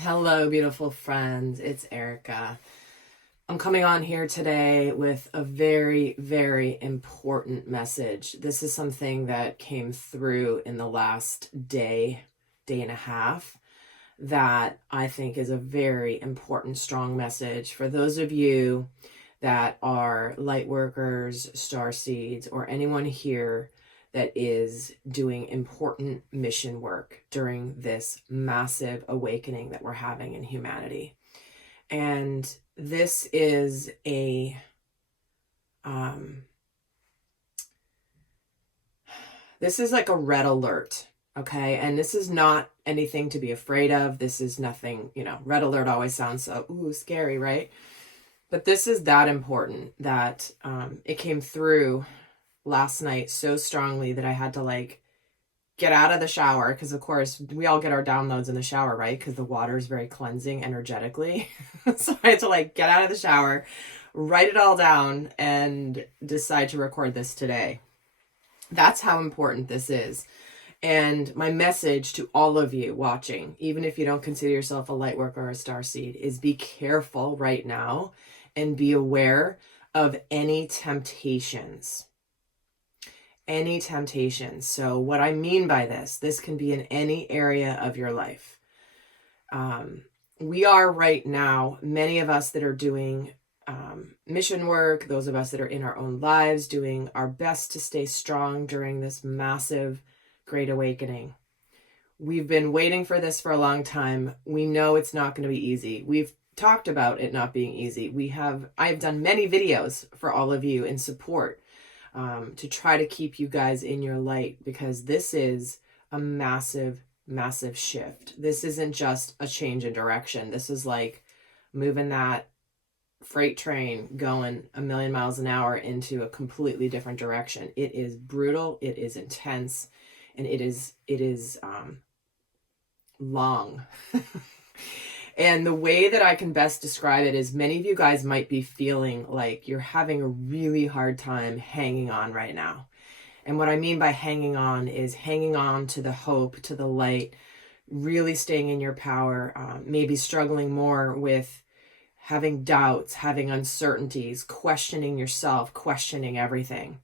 Hello, beautiful friends. It's Erika. I'm coming on here today with a very, very important message. This is something that came through in the last day and a half that I think is a very important, strong message for those of you that are light workers, star seeds, or anyone here that is doing important mission work during this massive awakening that we're having in humanity. And this is this is like a red alert, okay? And this is not anything to be afraid of. This is nothing, red alert always sounds so, scary, right? But this is that important that it came through last night so strongly that I had to get out of the shower, because of course we all get our downloads in the shower, right? Because the water is very cleansing energetically. So I had to get out of the shower, write it all down, and decide to record this today. That's how important this is. And my message to all of you watching, even if you don't consider yourself a light worker or a star seed, is be careful right now and be aware of any temptations. Any temptations. So what I mean by this can be in any area of your life. We are right now, many of us that are doing mission work, those of us that are in our own lives, doing our best to stay strong during this massive great awakening. We've been waiting for this for a long time. We know it's not going to be easy. We've talked about it not being easy. I've done many videos for all of you in support to try to keep you guys in your light, because this is a massive, massive shift. This isn't just a change in direction. This is like moving that freight train going a million miles an hour into a completely different direction. It is brutal. It is intense. And it is long. And the way that I can best describe it is, many of you guys might be feeling like you're having a really hard time hanging on right now. And what I mean by hanging on is hanging on to the hope, to the light, really staying in your power, maybe struggling more with having doubts, having uncertainties, questioning yourself, questioning everything.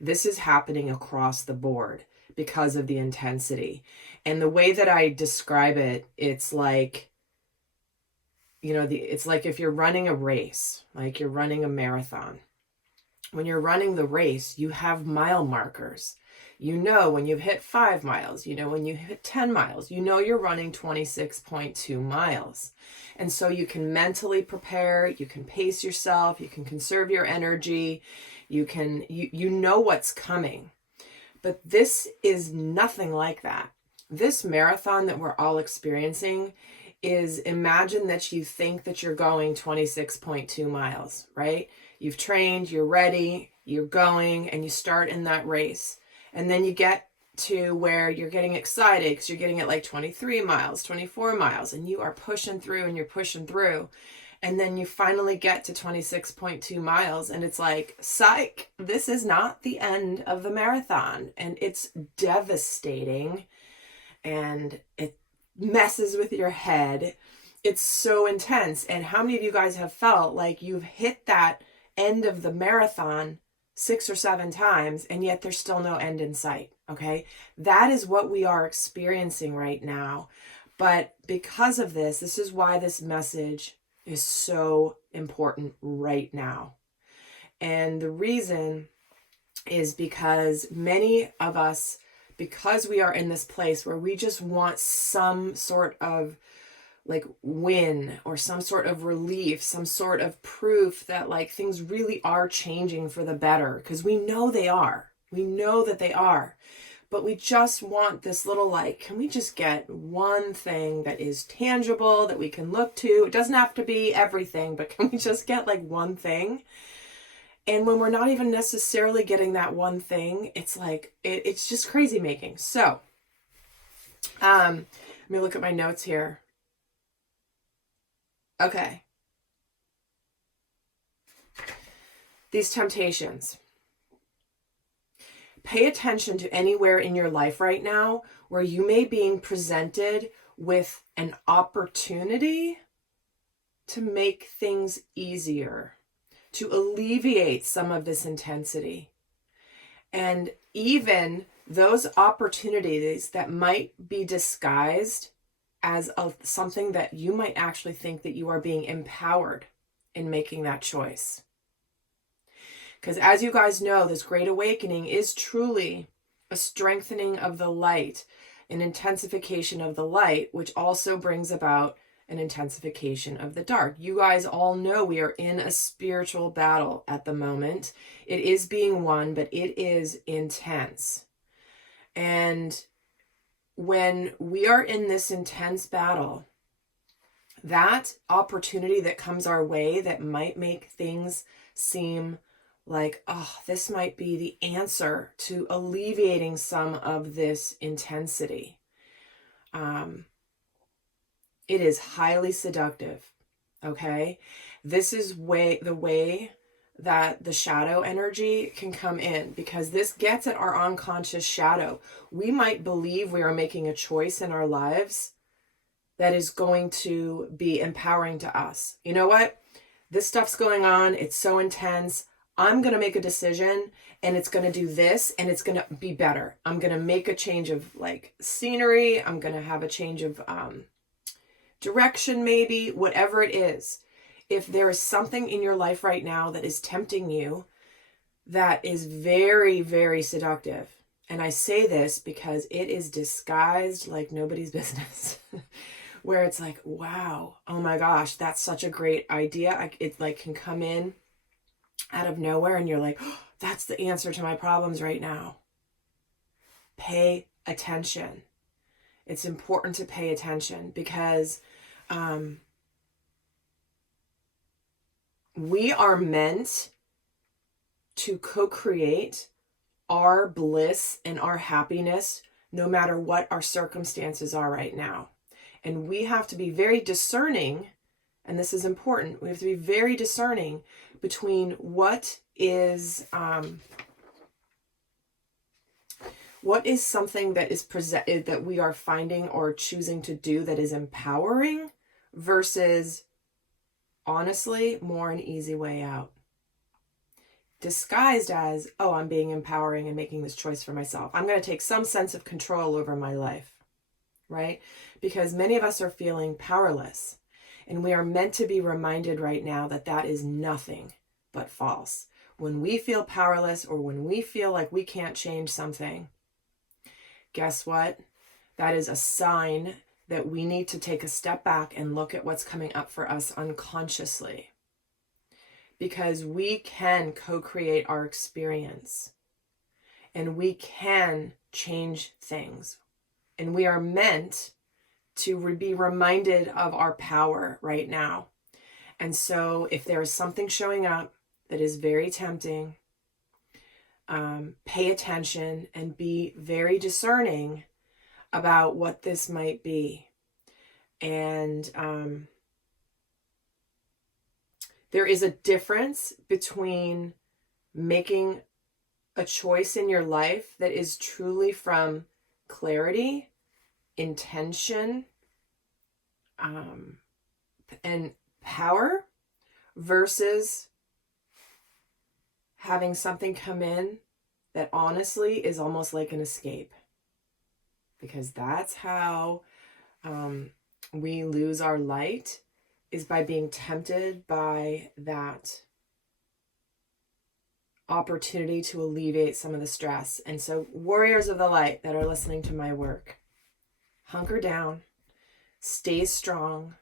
This is happening across the board because of the intensity. And the way that I describe it, it's like, it's like if you're running a race, like you're running a marathon. When you're running the race, you have mile markers. When you've hit 5 miles, when you hit 10 miles, you're running 26.2 miles. And so you can mentally prepare, you can pace yourself, you can conserve your energy, you know what's coming. But this is nothing like that. This marathon that we're all experiencing is, imagine that you think that you're going 26.2 miles, right? You've trained, you're ready, you're going, and you start in that race. And then you get to where you're getting excited because you're getting at like 23 miles, 24 miles, and you are pushing through and you're pushing through. And then you finally get to 26.2 miles and it's like, psych, this is not the end of the marathon. And it's devastating and it messes with your head. It's so intense. And how many of you guys have felt like you've hit that end of the marathon 6 or 7 times and yet there's still no end in sight? Okay. That is what we are experiencing right now. But because of this is why this message is so important right now. And the reason is because many of us, because we are in this place where we just want some sort of win or some sort of relief, some sort of proof that things really are changing for the better, because we know they are. We know that they are. But we just want this little can we just get one thing that is tangible that we can look to? It doesn't have to be everything, but can we just get one thing? And when we're not even necessarily getting that one thing, it's it's just crazy making. So, let me look at my notes here. Okay. These temptations. Pay attention to anywhere in your life right now where you may be being presented with an opportunity to make things easier, to alleviate some of this intensity. And even those opportunities that might be disguised as something that you might actually think that you are being empowered in making that choice. Because as you guys know, this Great Awakening is truly a strengthening of the light, an intensification of the light, which also brings about an intensification of the dark. You guys all know we are in a spiritual battle at the moment. It is being won, but it is intense. And when we are in this intense battle, that opportunity that comes our way that might make things seem like, oh, this might be the answer to alleviating some of this intensity. It is highly seductive, okay? This is the way that the shadow energy can come in, because this gets at our unconscious shadow. We might believe we are making a choice in our lives that is going to be empowering to us. You know what? This stuff's going on. It's so intense. I'm going to make a decision and it's going to do this and it's going to be better. I'm going to make a change of like scenery. I'm going to have a change of direction, maybe, whatever it is. If there is something in your life right now that is tempting you, that is very, very seductive. And I say this because it is disguised like nobody's business. Where it's like, wow, oh my gosh, that's such a great idea. It like can come in out of nowhere and you're like, oh, that's the answer to my problems right now. Pay attention. It's important to pay attention because we are meant to co-create our bliss and our happiness no matter what our circumstances are right now. And we have to be very discerning, and this is important, we have to be very discerning between what is something that is presented that we are finding or choosing to do that is empowering versus, honestly, more an easy way out. Disguised as, oh, I'm being empowering and making this choice for myself. I'm going to take some sense of control over my life. Right? Because many of us are feeling powerless, and we are meant to be reminded right now that that is nothing but false. When we feel powerless or when we feel like we can't change something, guess what? That is a sign that we need to take a step back and look at what's coming up for us unconsciously. Because we can co-create our experience and we can change things. And we are meant to be reminded of our power right now. And so if there is something showing up that is very tempting, pay attention and be very discerning about what this might be. And there is a difference between making a choice in your life that is truly from clarity, intention, and power versus having something come in that honestly is almost like an escape. Because that's how we lose our light, is by being tempted by that opportunity to alleviate some of the stress. And so warriors of the light that are listening to my work, hunker down, stay strong,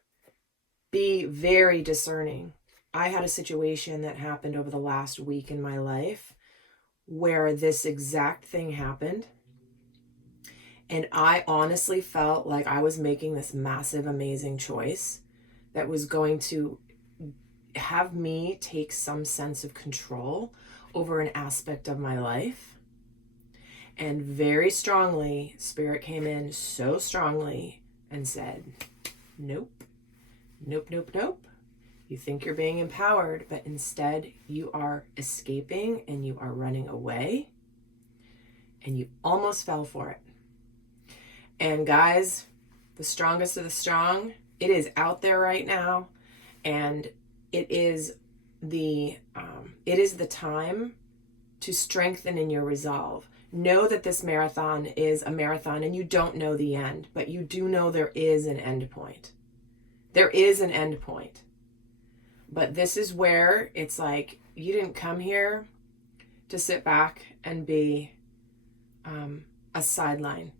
be very discerning. I had a situation that happened over the last week in my life where this exact thing happened. And I honestly felt like I was making this massive, amazing choice that was going to have me take some sense of control over an aspect of my life. And very strongly, Spirit came in so strongly and said, nope, nope, nope, nope. You think you're being empowered, but instead you are escaping and you are running away and you almost fell for it. And guys, the strongest of the strong. It is out there right now, and it is the time to strengthen in your resolve. Know that this marathon is a marathon, and you don't know the end, but you do know there is an end point. There is an end point. But this is where it's like, you didn't come here to sit back and be a sideline,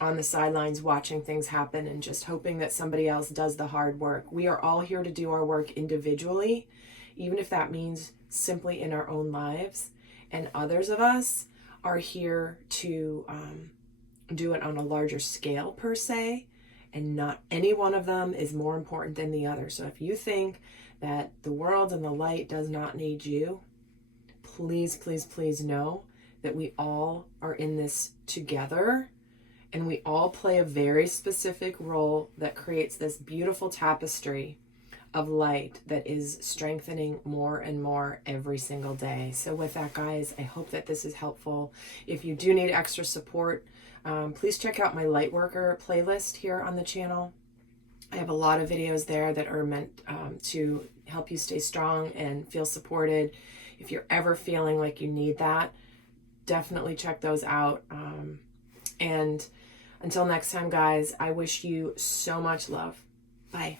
on the sidelines watching things happen and just hoping that somebody else does the hard work. We are all here to do our work individually, even if that means simply in our own lives. And others of us are here to do it on a larger scale per se, and not any one of them is more important than the other. So if you think that the world and the light does not need you, please, please, please know that we all are in this together, and we all play a very specific role that creates this beautiful tapestry of light that is strengthening more and more every single day. So with that, guys, I hope that this is helpful. If you do need extra support, please check out my Lightworker playlist here on the channel. I have a lot of videos there that are meant to help you stay strong and feel supported. If you're ever feeling like you need that, definitely check those out. And until next time, guys, I wish you so much love. Bye.